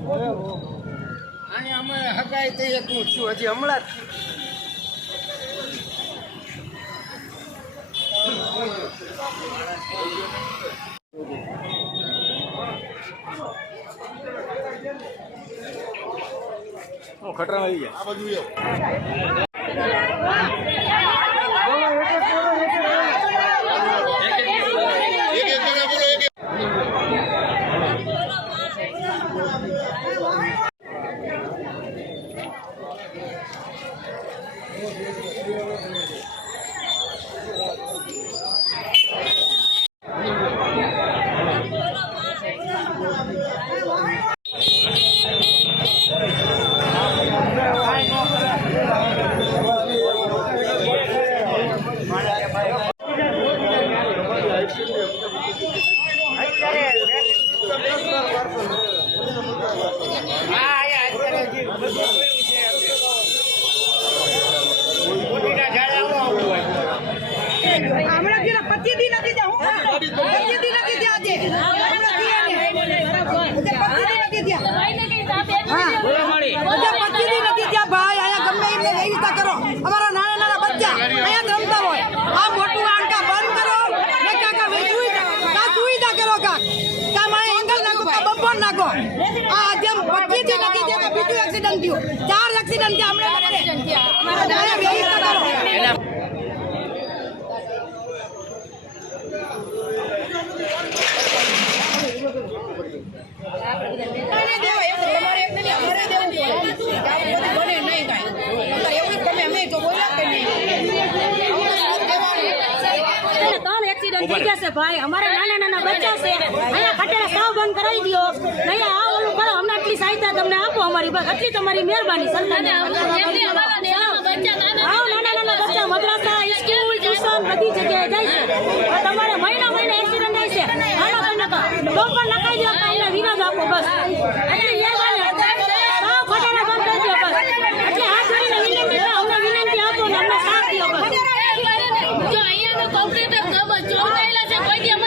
અને અમે હગાઈ તો એકનું છું હજી હમણાં ખતરા આવી ગયા આ બાજુ भाई हमारा नाना नाना बच्चा से अँ खटेरा साव बंद कराई दियो नहीं आ ओलू करो हमने आटली सहायता तमने आपो हमारी बस आटली तुम्हारी मेहरबानी सरकार नाना नाना बच्चा मद्रासा स्कूल ट्यूशन बधी जगह जाय छे तुम्हारे महीना महीने एक्सीडेंट थाय छे नाना नाना तो पण नकाई दियो अમને વિરોધ આપો બસ એટલે સાવ ખટેરા બંધ કરી દો બસ એટલે હાથ જોડીને વિનંતી અમને વિનંતી આપો ને અમને સાથ દિયો બસ જો અહીંયાનો કોમ્પ્યુટર ચોરાયેલા છે કોઈ